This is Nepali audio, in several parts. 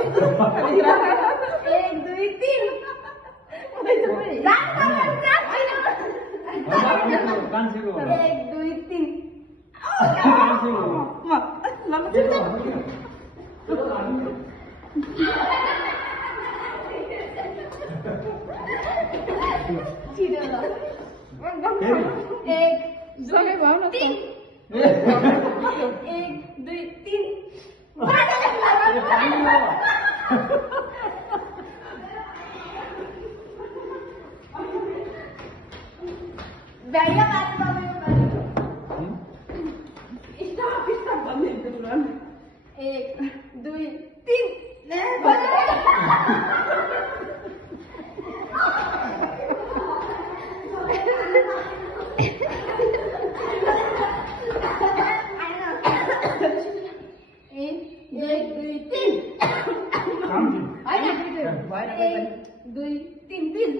एक दुई तीन एक दुई तीन एक सँगै भनौँ न तीन एक दुई तीन एक दुई तीन एक दुई तीन दुई तीन तीन एक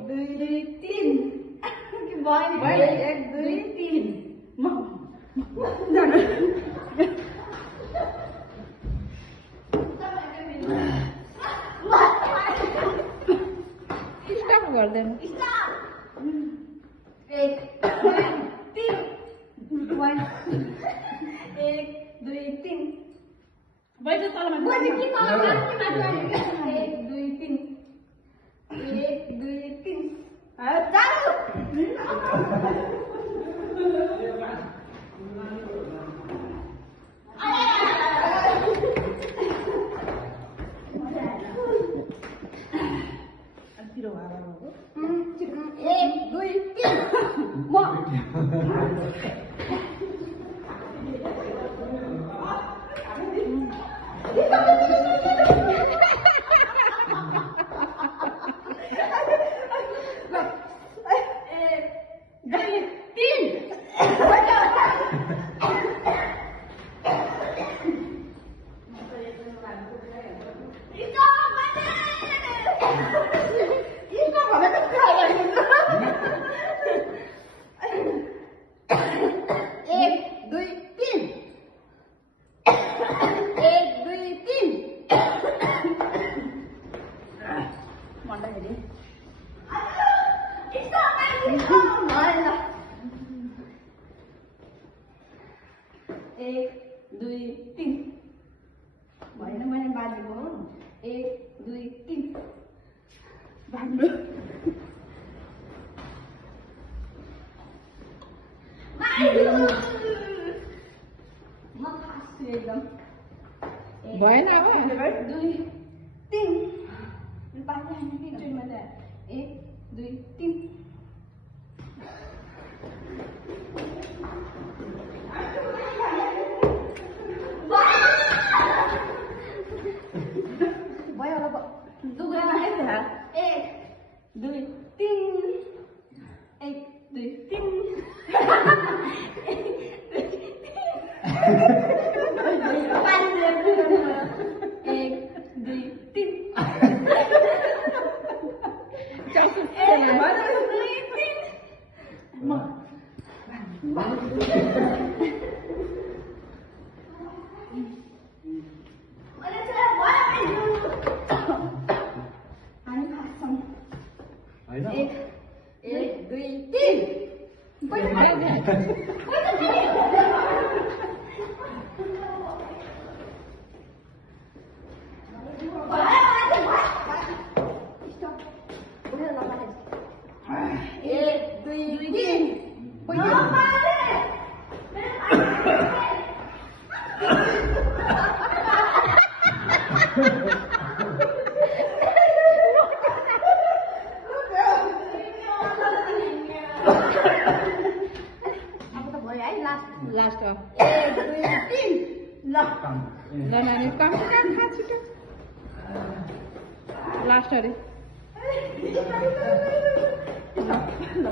दुई दुई तीन एक दुई तीन स्टप गर्दैन एक दुई तीन एक दुई तीन एक दुई तीन एक दुई तीन एक दुई तीन एक दुई तीन भएन मैले बाजेको हो एक दुई तीन भाग्नु म खासु एकदम भएन अब दुई तीन एक दुई तीन एक दुई तीन एक दुई तीन एक दुई तीन एक दुई तीन एक दुई तीन लास्ट हो एक दुई तीन ल नानी काम खा छिटो लास्ट अरे ल